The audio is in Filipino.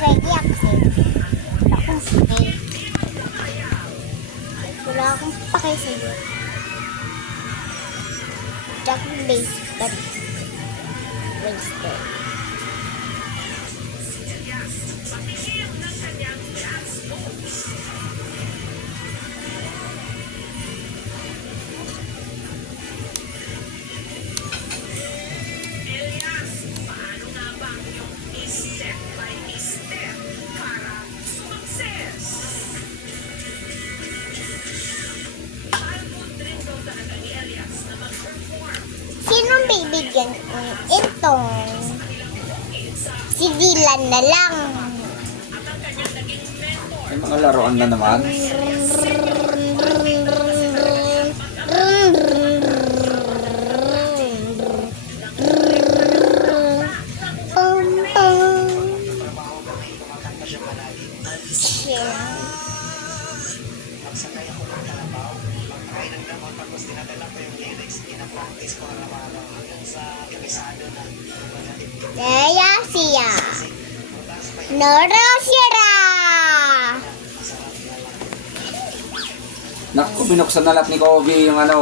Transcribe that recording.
pakikiyak kasi wala akong pake. Wala akong pake sa'yo. Jack base, but wasted. Sinong bibigyan ito? Si Dylan na lang. May mga laruan na naman. Kaya siya. Noro sira. Naku, binuksan na lahat ni Kobe yung ano.